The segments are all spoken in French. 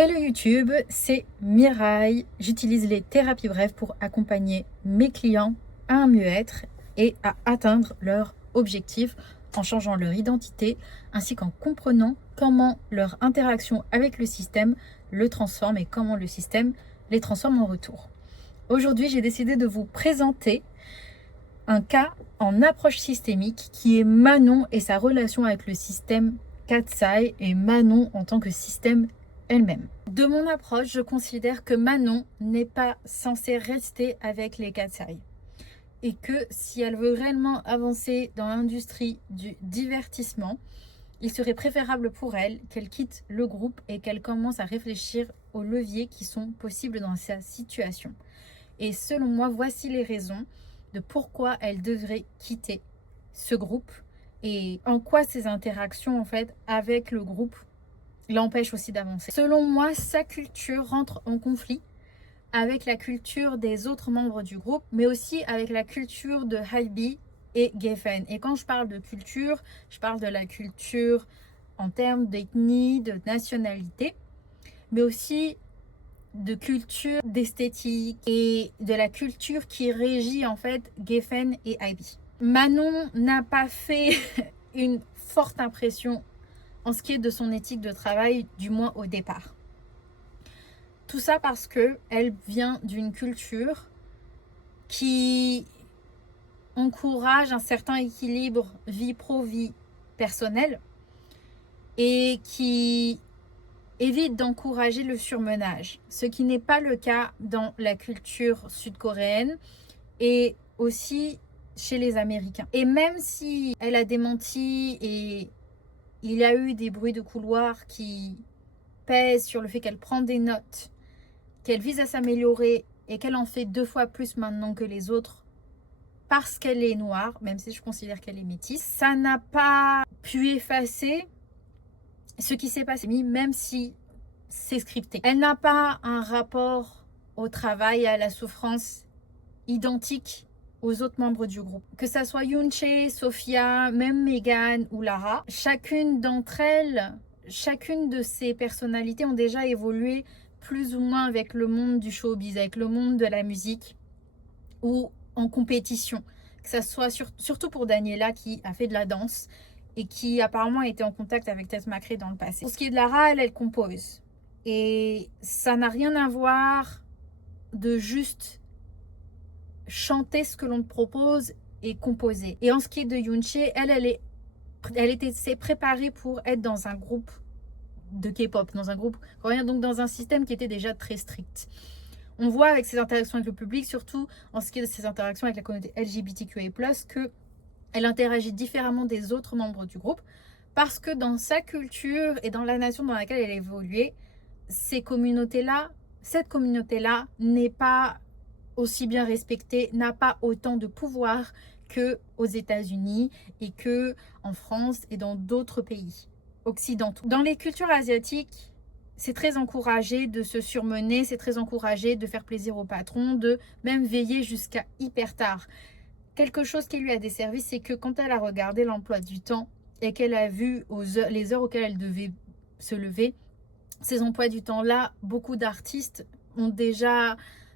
Hello YouTube, c'est Mireille. J'utilise les thérapies brèves pour accompagner mes clients à un mieux-être et à atteindre leurs objectifs en changeant leur identité ainsi qu'en comprenant comment leur interaction avec le système le transforme et comment le système les transforme en retour. Aujourd'hui, j'ai décidé de vous présenter un cas en approche systémique qui est Manon et sa relation avec le système Katsai et Manon en tant que système elle-même. De mon approche, je considère que Manon n'est pas censée rester avec les Katsai et que si elle veut réellement avancer dans l'industrie du divertissement, il serait préférable pour elle qu'elle quitte le groupe et qu'elle commence à réfléchir aux leviers qui sont possibles dans sa situation. Et selon moi, voici les raisons de pourquoi elle devrait quitter ce groupe et en quoi ses interactions en fait avec le groupe l'empêchent aussi d'avancer. Selon moi, sa culture rentre en conflit avec la culture des autres membres du groupe, mais aussi avec la culture de Hybe et Geffen. Et quand je parle de culture, je parle de la culture en termes d'ethnie, de nationalité, mais aussi de culture, d'esthétique et de la culture qui régit en fait Geffen et Hybe. Manon n'a pas fait une forte impression en ce qui est de son éthique de travail, du moins au départ. Tout ça parce qu'elle vient d'une culture qui encourage un certain équilibre vie pro, vie personnelle et qui évite d'encourager le surmenage, ce qui n'est pas le cas dans la culture sud-coréenne et aussi chez les Américains. Et même si elle a démenti et il y a eu des bruits de couloir qui pèsent sur le fait qu'elle prend des notes, qu'elle vise à s'améliorer et qu'elle en fait 2 fois plus maintenant que les autres parce qu'elle est noire, même si je considère qu'elle est métisse, ça n'a pas pu effacer ce qui s'est passé, même si c'est scripté. Elle n'a pas un rapport au travail et à la souffrance identique aux autres membres du groupe. Que ça soit Yoonchae, Sophia, même Megan ou Lara, chacune d'entre elles, chacune de ces personnalités ont déjà évolué plus ou moins avec le monde du showbiz, avec le monde de la musique ou en compétition. Que ça soit surtout pour Daniela qui a fait de la danse et qui apparemment a été en contact avec Tess McRae dans le passé. Pour ce qui est de Lara, elle compose. Et ça n'a rien à voir de juste chanter ce que l'on te propose et composer. Et en ce qui est de Yoonchae, elle était préparée pour être dans un groupe de K-pop, dans un groupe coréen, donc dans un système qui était déjà très strict. On voit avec ses interactions avec le public, surtout en ce qui est de ses interactions avec la communauté LGBTQA+, qu'elle interagit différemment des autres membres du groupe parce que dans sa culture et dans la nation dans laquelle elle évoluait, cette communauté-là n'est pas aussi bien respectée, n'a pas autant de pouvoir qu'aux États-Unis et qu'en France et dans d'autres pays occidentaux. Dans les cultures asiatiques, c'est très encouragé de se surmener, c'est très encouragé de faire plaisir au patron, de même veiller jusqu'à hyper tard. Quelque chose qui lui a desservi, c'est que quand elle a regardé l'emploi du temps et qu'elle a vu les heures auxquelles elle devait se lever, ces emplois du temps-là, beaucoup d'artistes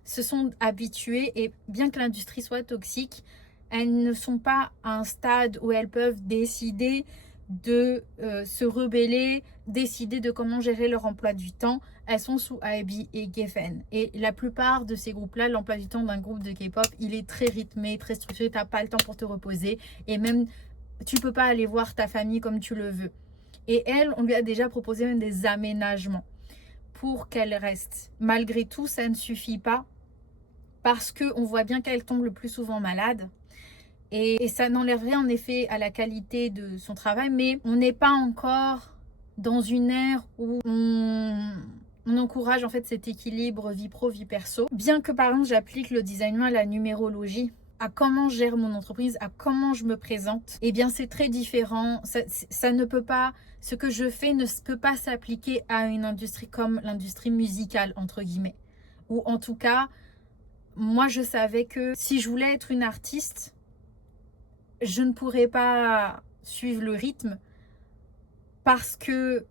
se sont habitués et bien que l'industrie soit toxique, elles ne sont pas à un stade où elles peuvent décider de se rebeller, décider de comment gérer leur emploi du temps. Elles sont sous Hybe et Geffen. Et la plupart de ces groupes-là, l'emploi du temps d'un groupe de K-pop, il est très rythmé, très structuré. Tu n'as pas le temps pour te reposer. Et même, tu ne peux pas aller voir ta famille comme tu le veux. Et elle, on lui a déjà proposé même des aménagements pour qu'elle reste. Malgré tout, ça ne suffit pas parce qu'on voit bien qu'elle tombe le plus souvent malade. Et ça n'enlève rien en effet à la qualité de son travail, mais on n'est pas encore dans une ère où on encourage en fait cet équilibre vie pro, vie perso. Bien que par exemple j'applique le design à la numérologie, à comment je gère mon entreprise, à comment je me présente, eh bien c'est très différent. Ça ne peut pas, ce que je fais ne peut pas s'appliquer à une industrie comme l'industrie musicale, entre guillemets. Ou en tout cas, moi je savais que si je voulais être une artiste, je ne pourrais pas suivre le rythme parce que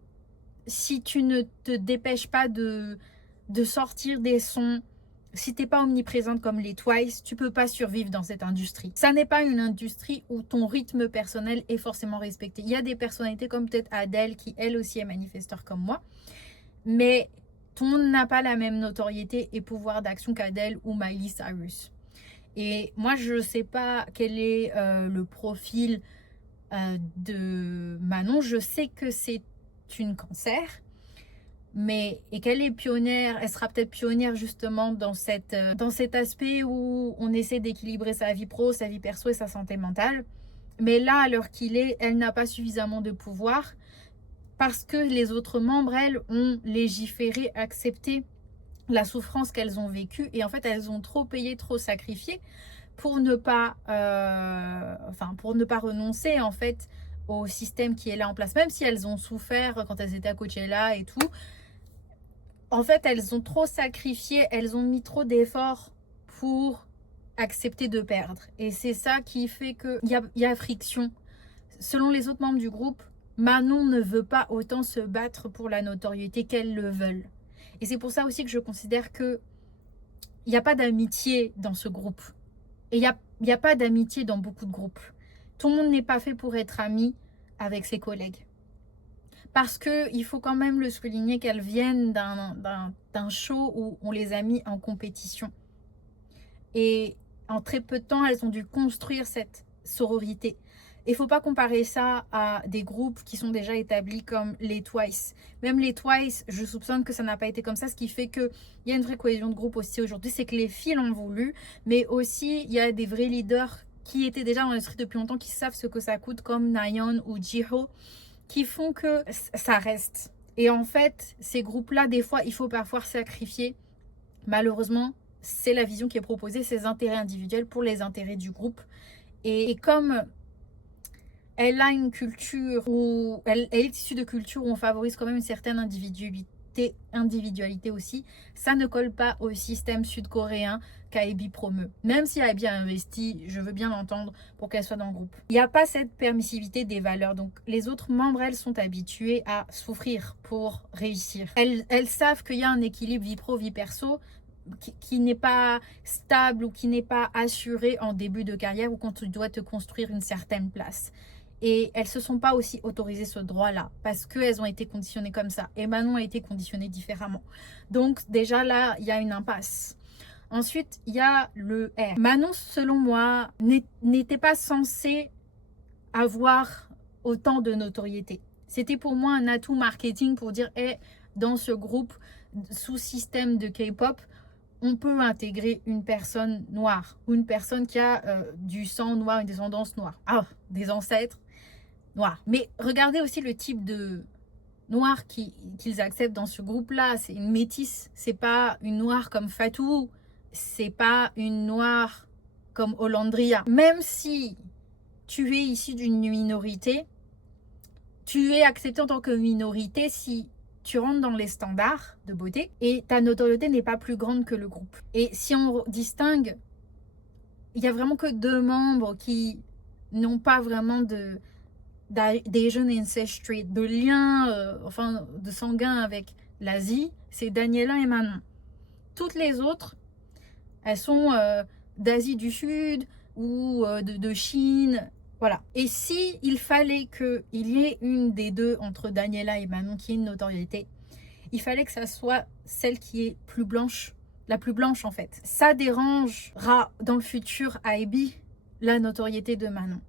si tu ne te dépêches pas de sortir des sons, si t'es pas omniprésente comme les Twice, tu peux pas survivre dans cette industrie. Ça n'est pas une industrie où ton rythme personnel est forcément respecté. Il y a des personnalités comme peut-être Adele qui elle aussi est manifesteur comme moi, mais tout le monde n'a pas la même notoriété et pouvoir d'action qu'Adele ou Miley Cyrus. Et moi je sais pas quel est le profil de Manon. Je sais que c'est une cancer, et qu'elle est pionnière, elle sera peut-être pionnière justement dans cet aspect où on essaie d'équilibrer sa vie pro, sa vie perso et sa santé mentale. Mais là, à l'heure qu'il est, elle n'a pas suffisamment de pouvoir parce que les autres membres, elles, ont légiféré, accepté la souffrance qu'elles ont vécue et en fait, elles ont trop payé, trop sacrifié pour ne pas renoncer en fait au système qui est là en place, même si elles ont souffert quand elles étaient à Coachella et tout. En fait, elles ont trop sacrifié, elles ont mis trop d'efforts pour accepter de perdre. Et c'est ça qui fait qu'il y a friction. Selon les autres membres du groupe, Manon ne veut pas autant se battre pour la notoriété qu'elles le veulent. Et c'est pour ça aussi que je considère qu'il n'y a pas d'amitié dans ce groupe. Et il n'y a pas d'amitié dans beaucoup de groupes. Tout le monde n'est pas fait pour être ami avec ses collègues. Parce qu'il faut quand même le souligner qu'elles viennent d'un show où on les a mis en compétition. Et en très peu de temps, elles ont dû construire cette sororité. Il ne faut pas comparer ça à des groupes qui sont déjà établis comme les Twice. Même les Twice, je soupçonne que ça n'a pas été comme ça. Ce qui fait qu'il y a une vraie cohésion de groupe aussi aujourd'hui. C'est que les filles l'ont voulu. Mais aussi, il y a des vrais leaders qui étaient déjà dans l'industrie depuis longtemps, qui savent ce que ça coûte, comme Nayeon ou Jihyo, qui font que ça reste. Et en fait, ces groupes-là, des fois, il faut parfois sacrifier. Malheureusement, c'est la vision qui est proposée, ces intérêts individuels pour les intérêts du groupe. Et comme elle a une culture où elle est issue de culture où on favorise quand même une certaine individualité aussi, ça ne colle pas au système sud-coréen qu'Aibi promeut. Même si Aibi a investi, je veux bien l'entendre, pour qu'elle soit dans le groupe. Il n'y a pas cette permissivité des valeurs. Donc les autres membres, elles, sont habituées à souffrir pour réussir. Elles savent qu'il y a un équilibre vie pro, vie perso, qui n'est pas stable ou qui n'est pas assuré en début de carrière ou quand tu dois te construire une certaine place. Et elles ne se sont pas aussi autorisées ce droit-là parce qu'elles ont été conditionnées comme ça. Et Manon a été conditionnée différemment. Donc déjà là, il y a une impasse. Ensuite, il y a le R. Manon, selon moi, n'était pas censée avoir autant de notoriété. C'était pour moi un atout marketing pour dire, hey, dans ce groupe, sous système de K-pop, on peut intégrer une personne noire ou une personne qui a du sang noir, une descendance noire. Ah, des ancêtres noirs. Mais regardez aussi le type de noir qu'ils acceptent dans ce groupe-là. C'est une métisse. C'est pas une noire comme Fatou. C'est pas une noire comme Hollandria. Même si tu es issu d'une minorité, tu es accepté en tant que minorité si tu rentres dans les standards de beauté et ta notoriété n'est pas plus grande que le groupe. Et si on distingue, il y a vraiment que 2 membres qui n'ont pas vraiment d'Asian ancestry, de lien, de sanguin avec l'Asie, c'est Daniela et Manon. Toutes les autres, elles sont d'Asie du Sud ou de Chine. Voilà. Et si il fallait qu'il y ait une des deux entre Daniela et Manon qui ait une notoriété, il fallait que ça soit celle qui est plus blanche, la plus blanche en fait. Ça dérangera dans le futur à Aibi la notoriété de Manon.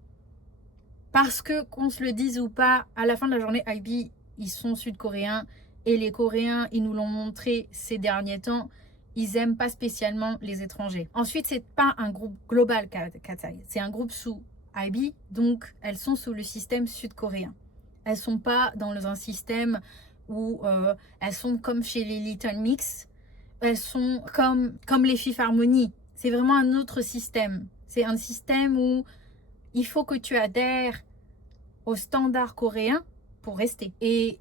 Parce que qu'on se le dise ou pas, à la fin de la journée, Aibi, ils sont sud-coréens et les Coréens, ils nous l'ont montré ces derniers temps, ils aiment pas spécialement les étrangers. Ensuite, c'est pas un groupe global Katsai, c'est un groupe sous Aibi, donc elles sont sous le système sud-coréen. Elles sont pas dans un système où elles sont comme chez les Little Mix, elles sont comme les Fifth Harmony. C'est vraiment un autre système. C'est un système où il faut que tu adhères aux standards coréens pour rester. Et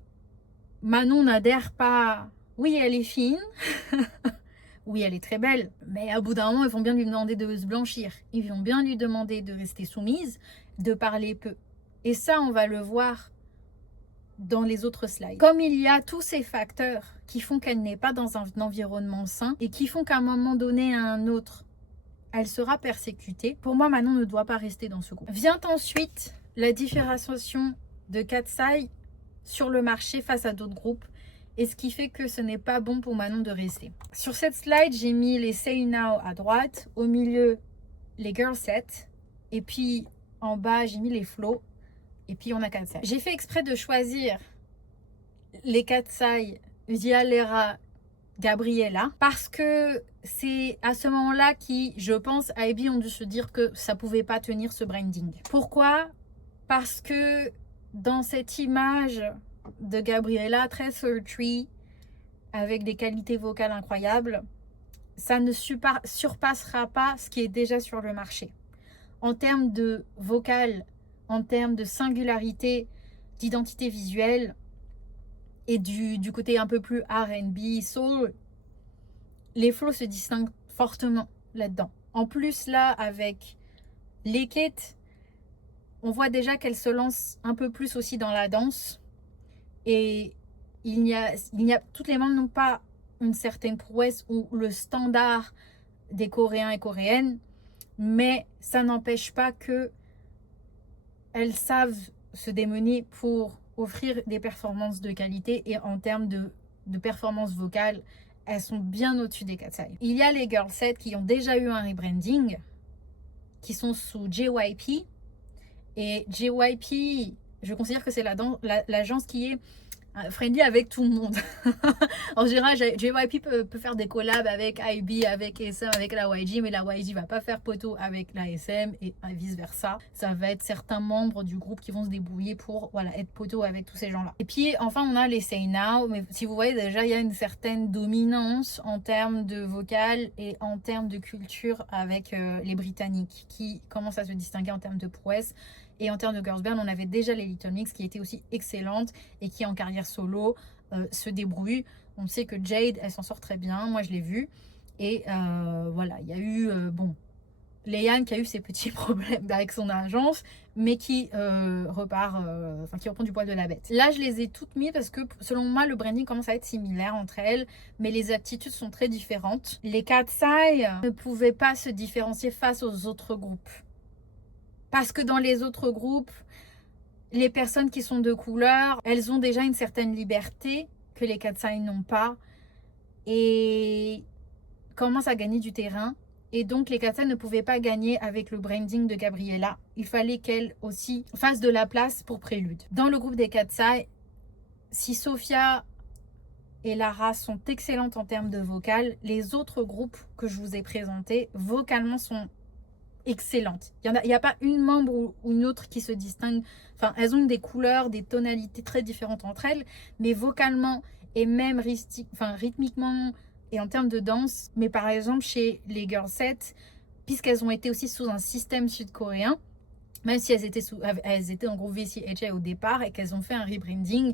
Manon n'adhère pas. Oui, elle est fine. Oui, elle est très belle, mais à bout d'un moment, ils vont bien lui demander de se blanchir. Ils vont bien lui demander de rester soumise, de parler peu. Et ça, on va le voir dans les autres slides. Comme il y a tous ces facteurs qui font qu'elle n'est pas dans un environnement sain et qui font qu'à un moment donné à un autre, elle sera persécutée, pour moi, Manon ne doit pas rester dans ce groupe. Vient ensuite la différenciation de Katsai sur le marché face à d'autres groupes, et ce qui fait que ce n'est pas bon pour Manon de rester. Sur cette slide, j'ai mis les Say Now à droite, au milieu les Girl Set, et puis en bas j'ai mis les Flow, et puis on a Katsai. J'ai fait exprès de choisir les Katsai, Vialera, Gabriella, parce que c'est à ce moment-là qui, je pense, IB ont dû se dire que ça pouvait pas tenir ce branding. Pourquoi? Parce que dans cette image de Gabriella, très sultry, avec des qualités vocales incroyables, ça ne surpassera pas ce qui est déjà sur le marché. En termes de vocal, en termes de singularité, d'identité visuelle et du côté un peu plus R&B, soul, les flows se distinguent fortement là-dedans. En plus, là, avec Lick, on voit déjà qu'elle se lance un peu plus aussi dans la danse. Et toutes les membres n'ont pas une certaine prouesse ou le standard des Coréens et Coréennes, mais ça n'empêche pas que elles savent se démener pour offrir des performances de qualité, et en termes de performances vocales, elles sont bien au-dessus des Katsai. Il y a les Girl Set qui ont déjà eu un rebranding, qui sont sous JYP, et JYP, je considère que c'est l'agence qui est friendly avec tout le monde. En général, JYP peut faire des collabs avec IB, avec SM, avec la YG, mais la YG va pas faire poteau avec la SM et vice versa. Ça va être certains membres du groupe qui vont se débrouiller pour voilà, être poteau avec tous ces gens-là. Et puis enfin, on a les Say Now, mais si vous voyez déjà, il y a une certaine dominance en termes de vocal et en termes de culture avec les Britanniques qui commencent à se distinguer en termes de prouesse. Et en termes de girls band, on avait déjà les Little Mix qui étaient aussi excellentes et qui en carrière solo se débrouillent. On sait que Jade, elle s'en sort très bien, moi je l'ai vue. Et voilà, il y a eu, Léane qui a eu ses petits problèmes avec son agence, mais qui qui reprend du poil de la bête. Là, je les ai toutes mises parce que selon moi, le branding commence à être similaire entre elles, mais les attitudes sont très différentes. Les Katsai ne pouvaient pas se différencier face aux autres groupes. Parce que dans les autres groupes, les personnes qui sont de couleur, elles ont déjà une certaine liberté que les Katsai n'ont pas et commencent à gagner du terrain. Et donc, les Katsai ne pouvaient pas gagner avec le branding de Gabriella. Il fallait qu'elle aussi fasse de la place pour Prélude. Dans le groupe des Katsai, si Sophia et Lara sont excellentes en termes de vocal, les autres groupes que je vous ai présentés, vocalement, sont excellentes. Il n'y a pas une membre ou une autre qui se distingue. Enfin, elles ont des couleurs, des tonalités très différentes entre elles, mais vocalement et même rythmiquement et en termes de danse. Mais par exemple, chez les Girl Set, puisqu'elles ont été aussi sous un système sud-coréen, même si elles étaient en groupe VCHA au départ et qu'elles ont fait un rebranding,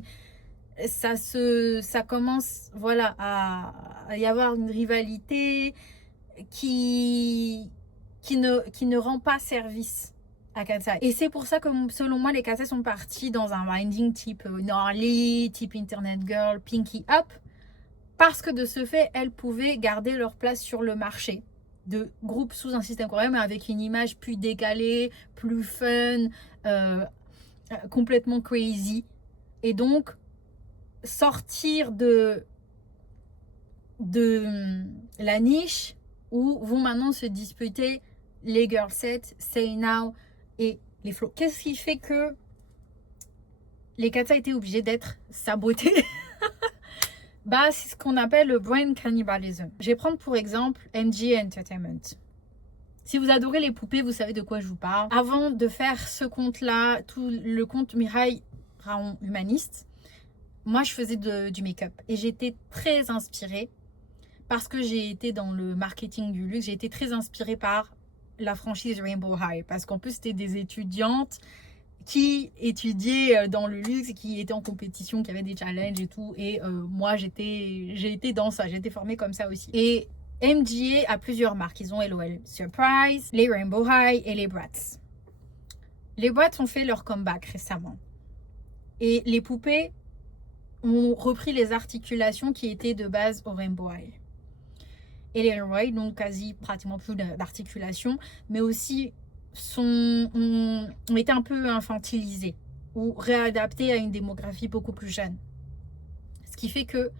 ça commence voilà, à y avoir une rivalité qui ne rend pas service à Katsai. Et c'est pour ça que selon moi, les Katsai sont partis dans un branding type Norly, type Internet Girl, Pinky Up, parce que de ce fait, elles pouvaient garder leur place sur le marché de groupes sous un système coréen, mais avec une image plus décalée, plus fun, complètement crazy. Et donc, sortir de la niche où vont maintenant se disputer les Girl Set, Say Now et les Flow. Qu'est-ce qui fait que les Katsai étaient obligés d'être sabotés? Bah, c'est ce qu'on appelle le brand cannibalism. Je vais prendre pour exemple MG Entertainment. Si vous adorez les poupées, vous savez de quoi je vous parle. Avant de faire ce compte-là, tout le compte Mirai Raon Humaniste, moi je faisais du make-up et j'étais très inspirée parce que j'ai été dans le marketing du luxe, j'ai été très inspirée par la franchise Rainbow High parce qu'en plus c'était des étudiantes qui étudiaient dans le luxe, qui étaient en compétition, qui avaient des challenges et tout, et moi j'ai été dans ça, j'ai été formée comme ça aussi. Et MGA a plusieurs marques, ils ont LOL Surprise, les Rainbow High et les Bratz. Les Bratz ont fait leur comeback récemment. Et les poupées ont repris les articulations qui étaient de base au Rainbow High. Et les Rainbow High n'ont quasi pratiquement plus d'articulation, mais aussi ont été un peu infantilisées ou réadaptées à une démographie beaucoup plus jeune. Ce qui fait que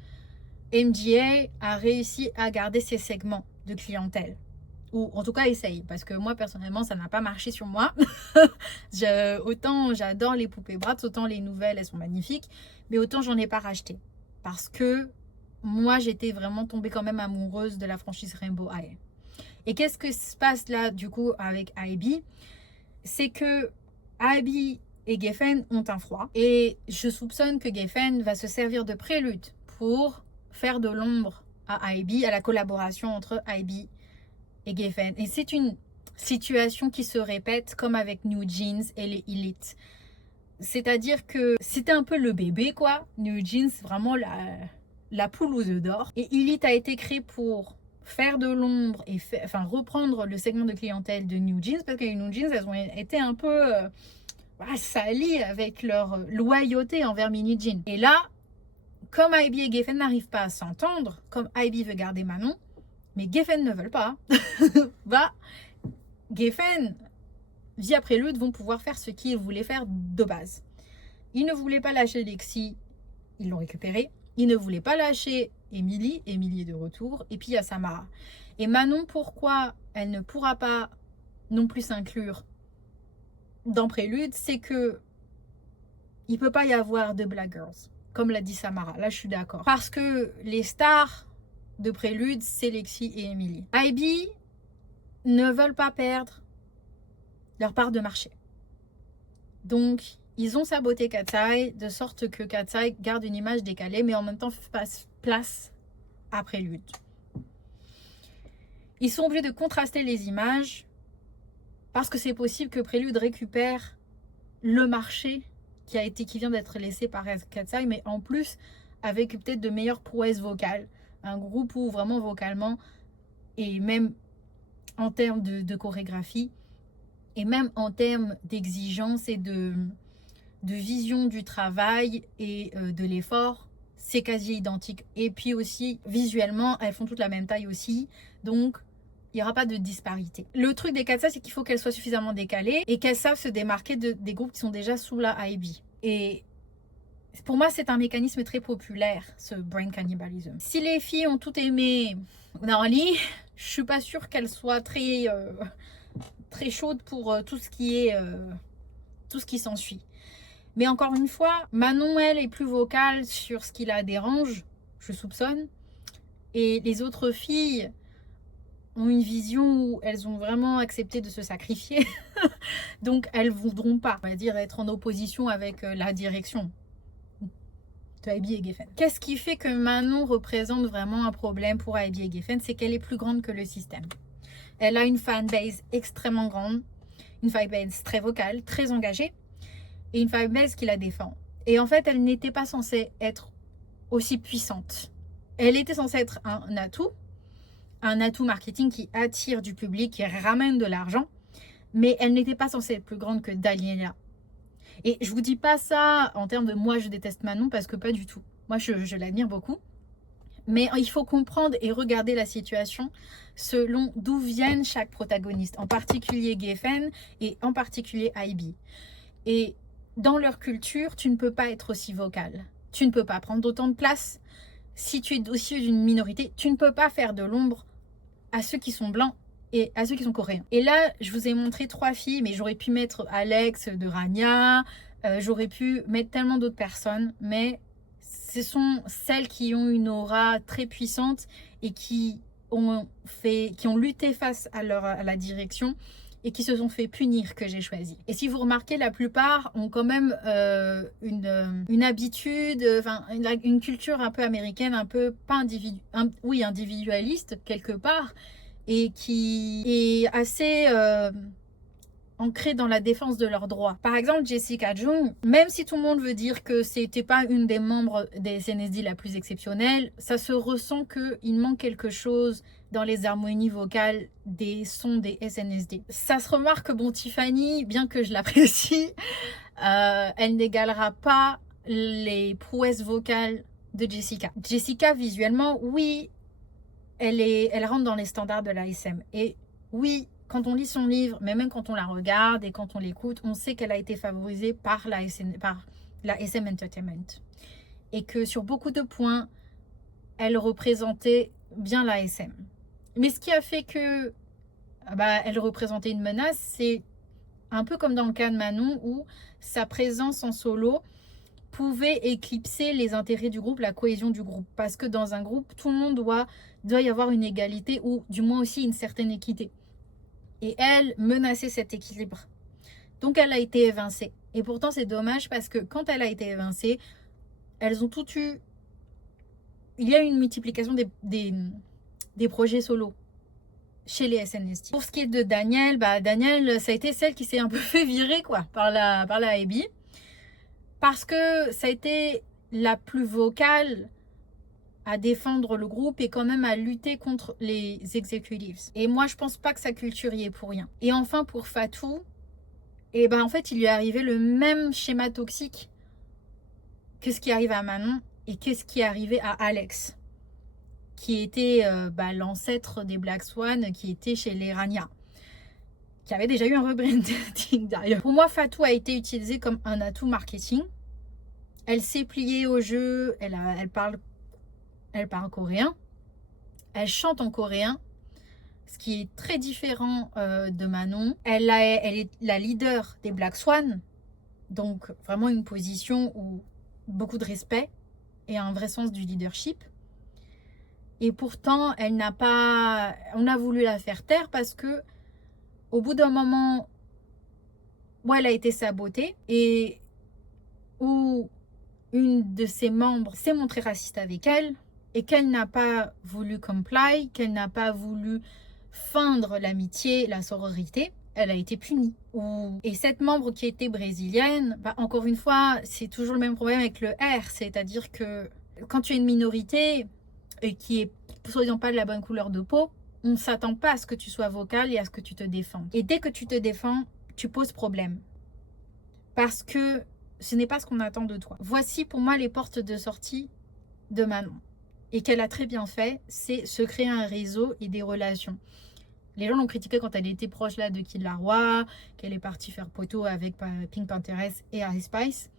MGA a réussi à garder ses segments de clientèle. Ou en tout cas essaye, parce que moi personnellement ça n'a pas marché sur moi. Autant j'adore les poupées Bratz, autant les nouvelles elles sont magnifiques, mais autant j'en ai pas racheté, parce que moi j'étais vraiment tombée quand même amoureuse de la franchise Rainbow High. Et qu'est-ce que se passe là du coup avec IB? C'est que IB et Geffen ont un froid, et je soupçonne que Geffen va se servir de prélude pour faire de l'ombre à IB, à la collaboration entre IB et Geffen. Et c'est une situation qui se répète comme avec New Jeans et les Elite. C'est-à-dire que c'était un peu le bébé, quoi. New Jeans, vraiment la poule aux œufs d'or. Et Elite a été créé pour faire de l'ombre et reprendre le segment de clientèle de New Jeans, parce que les New Jeans, elles ont été un peu salies avec leur loyauté envers Mini Jean. Et là, comme IB et Geffen n'arrivent pas à s'entendre, comme IB veut garder Manon, mais Geffen ne veulent pas, Geffen, via Prélude, vont pouvoir faire ce qu'ils voulaient faire de base. Ils ne voulaient pas lâcher Lexi, ils l'ont récupéré. Ils ne voulaient pas lâcher Emily est de retour, et puis il y a Samara. Et Manon, pourquoi elle ne pourra pas non plus s'inclure dans Prélude, c'est que il ne peut pas y avoir de Black Girls, comme l'a dit Samara. Là, je suis d'accord. Parce que les stars de Prélude, c'est Lexi et Emily. IB ne veulent pas perdre leur part de marché. Donc, ils ont saboté Katseye de sorte que Katseye garde une image décalée, mais en même temps fasse place à Prélude. Ils sont obligés de contraster les images parce que c'est possible que Prélude récupère le marché qui vient d'être laissé par Katseye, mais en plus avec peut-être de meilleures prouesses vocales. Un groupe où vraiment vocalement, et même en termes de chorégraphie, et même en termes d'exigence et de vision du travail et de l'effort, c'est quasi identique. Et puis aussi, visuellement, elles font toutes la même taille aussi. Donc, il n'y aura pas de disparité. Le truc des Katseye, c'est qu'il faut qu'elles soient suffisamment décalées et qu'elles savent se démarquer des groupes qui sont déjà sous la IB. Et pour moi, c'est un mécanisme très populaire, ce brain cannibalism. Si les filles ont tout aimé Narly, je suis pas sûre qu'elles soient très chaudes pour tout ce qui s'ensuit. Mais encore une fois, Manon, elle, est plus vocale sur ce qui la dérange, je soupçonne. Et les autres filles ont une vision où elles ont vraiment accepté de se sacrifier. Donc, elles ne voudront pas, on va dire, être en opposition avec la direction de IB et Geffen. Qu'est-ce qui fait que Manon représente vraiment un problème pour IB et Geffen? C'est qu'elle est plus grande que le système. Elle a une fanbase extrêmement grande, une fanbase très vocale, très engagée, et une fanbase qui la défend. Et en fait, elle n'était pas censée être aussi puissante. Elle était censée être un atout marketing qui attire du public, qui ramène de l'argent, mais elle n'était pas censée être plus grande que Daniela. Et je vous dis pas ça en termes de moi je déteste Manon, parce que pas du tout. Moi je l'admire beaucoup. Mais il faut comprendre et regarder la situation selon d'où viennent chaque protagoniste, en particulier Geffen et en particulier IB. Et dans leur culture, tu ne peux pas être aussi vocal. Tu ne peux pas prendre autant de place. Si tu es aussi d'une minorité, tu ne peux pas faire de l'ombre à ceux qui sont blancs et à ceux qui sont coréens. Et là, je vous ai montré 3 filles, mais j'aurais pu mettre Alex de Rania, j'aurais pu mettre tellement d'autres personnes, mais ce sont celles qui ont une aura très puissante et qui ont lutté face à la direction et qui se sont fait punir que j'ai choisi. Et si vous remarquez, la plupart ont quand même une habitude, une culture un peu américaine, un peu pas individualiste quelque part, et qui est assez ancrée dans la défense de leurs droits. Par exemple, Jessica Jung, même si tout le monde veut dire que c'était pas une des membres des SNSD la plus exceptionnelle, ça se ressent qu'il manque quelque chose dans les harmonies vocales des sons des SNSD. Ça se remarque que bon, Tiffany, bien que je l'apprécie, elle n'égalera pas les prouesses vocales de Jessica. Jessica, visuellement, oui, elle rentre dans les standards de l'ASM. Et oui, quand on lit son livre, mais même quand on la regarde et quand on l'écoute, on sait qu'elle a été favorisée par la SM Entertainment. Et que sur beaucoup de points, elle représentait bien la SM. Mais ce qui a fait que elle représentait une menace, c'est un peu comme dans le cas de Manon, où sa présence en solo pouvait éclipser les intérêts du groupe, la cohésion du groupe. Parce que dans un groupe, tout le monde doit y avoir une égalité, ou du moins aussi une certaine équité. Et elle menaçait cet équilibre. Donc elle a été évincée. Et pourtant c'est dommage parce que quand elle a été évincée, elles ont toutes eu... Il y a eu une multiplication des projets solo chez les SNSD. Pour ce qui est de Danielle, Danielle, ça a été celle qui s'est un peu fait virer quoi, par la ABI. Parce que ça a été la plus vocale à défendre le groupe et quand même à lutter contre les executives. Et moi, je pense pas que sa culture y est pour rien. Et enfin, pour Fatou, en fait, il lui est arrivé le même schéma toxique que ce qui arrive à Manon et que ce qui est arrivé à Alex, qui était l'ancêtre des Black Swan, qui était chez les Rania, qui avait déjà eu un rebranding d'ailleurs. Pour moi, Fatou a été utilisée comme un atout marketing. Elle s'est pliée au jeu, elle parle coréen, elle chante en coréen, ce qui est très différent de Manon. Elle est la leader des Black Swan, donc vraiment une position où beaucoup de respect et un vrai sens du leadership. Et pourtant, on a voulu la faire taire parce que au bout d'un moment où elle a été sabotée et où une de ses membres s'est montrée raciste avec elle et qu'elle n'a pas voulu comply, qu'elle n'a pas voulu feindre l'amitié, la sororité, elle a été punie. Et cette membre qui était brésilienne, encore une fois, c'est toujours le même problème avec le R, c'est-à-dire que quand tu es une minorité et qui est soi-disant pas de la bonne couleur de peau, on ne s'attend pas à ce que tu sois vocal et à ce que tu te défendes. Et dès que tu te défends, tu poses problème. Parce que ce n'est pas ce qu'on attend de toi. Voici pour moi les portes de sortie de Manon. Et qu'elle a très bien fait, c'est se créer un réseau et des relations. Les gens l'ont critiqué quand elle était proche là de Kid Laroi, qu'elle est partie faire poteau avec Pink Pantheress et Harry Spice.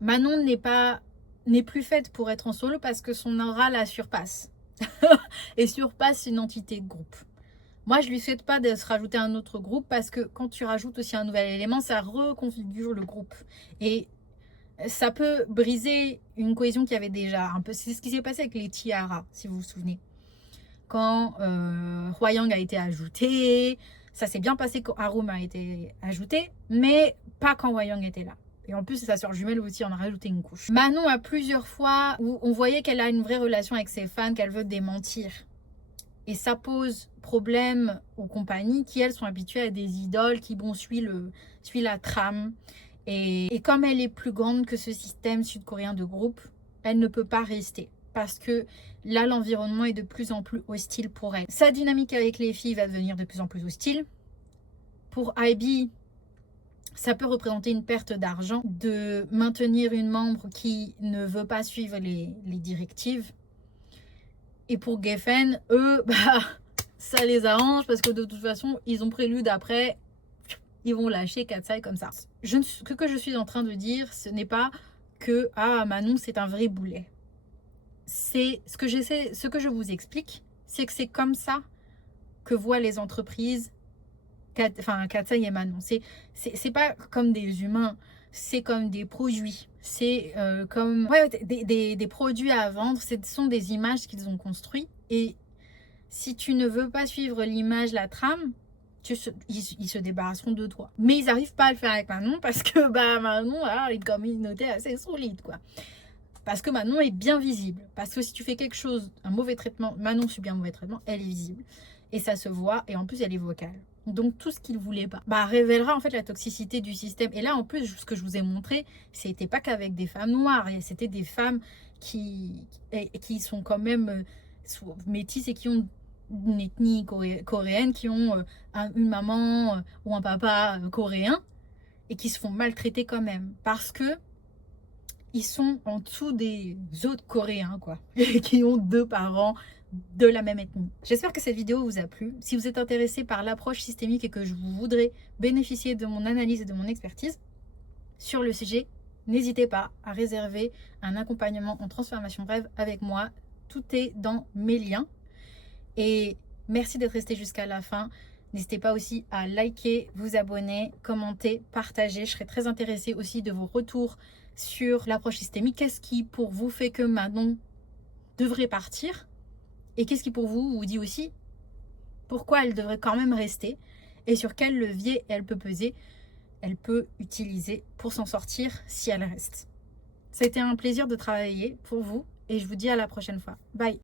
Manon n'est plus faite pour être en solo parce que son aura la surpasse. Et surpasse une entité de groupe. Moi, je lui souhaite pas de se rajouter un autre groupe parce que quand tu rajoutes aussi un nouvel élément, ça reconfigure le groupe. Et ça peut briser une cohésion qui avait déjà un peu. C'est ce qui s'est passé avec les Tiara, si vous vous souvenez. Quand Hwayang a été ajouté, ça s'est bien passé quand Harum a été ajouté, mais pas quand Hwayang était là. Et en plus, sa soeur jumelle aussi en a rajouté une couche. Manon a plusieurs fois où on voyait qu'elle a une vraie relation avec ses fans, qu'elle veut démentir. Et ça pose problème aux compagnies qui, elles, sont habituées à des idoles qui, suit la trame. Et comme elle est plus grande que ce système sud-coréen de groupe, elle ne peut pas rester. Parce que là, l'environnement est de plus en plus hostile pour elle. Sa dynamique avec les filles va devenir de plus en plus hostile. Pour IB, ça peut représenter une perte d'argent de maintenir une membre qui ne veut pas suivre les directives. Et pour Geffen, eux, ça les arrange parce que de toute façon, ils ont prélude après, ils vont lâcher Katsai comme ça. Ce que je suis en train de dire, ce n'est pas que Manon, c'est un vrai boulet. C'est ce que je vous explique, c'est que c'est comme ça que voient les entreprises Katsai et Manon. C'est pas comme des humains, c'est comme des produits. C'est comme des produits à vendre. Ce sont des images qu'ils ont construites. Et si tu ne veux pas suivre l'image, la trame, ils se débarrasseront de toi. Mais ils n'arrivent pas à le faire avec Manon parce que Manon a une communauté assez solide, quoi. Parce que Manon est bien visible. Parce que si tu fais quelque chose, un mauvais traitement, Manon subit un mauvais traitement, elle est visible. Et ça se voit, et en plus elle est vocale. Donc tout ce qu'il ne voulait pas révélera en fait la toxicité du système. Et là en plus, ce que je vous ai montré, c'était pas qu'avec des femmes noires, c'était des femmes qui sont quand même métisses et qui ont une ethnie coréenne, qui ont une maman ou un papa coréen, et qui se font maltraiter quand même. Parce que ils sont en dessous des autres Coréens, quoi, qui ont 2 parents de la même ethnie. J'espère que cette vidéo vous a plu. Si vous êtes intéressé par l'approche systémique et que je voudrais bénéficier de mon analyse et de mon expertise sur le sujet, n'hésitez pas à réserver un accompagnement en transformation brève avec moi. Tout est dans mes liens. Et merci d'être resté jusqu'à la fin. N'hésitez pas aussi à liker, vous abonner, commenter, partager. Je serais très intéressée aussi de vos retours sur l'approche systémique. Qu'est-ce qui pour vous fait que Manon devrait partir? Et qu'est-ce qui pour vous dit aussi pourquoi elle devrait quand même rester? Et sur quel levier elle peut peser, elle peut utiliser pour s'en sortir si elle reste. Ça a été un plaisir de travailler pour vous et je vous dis à la prochaine fois. Bye!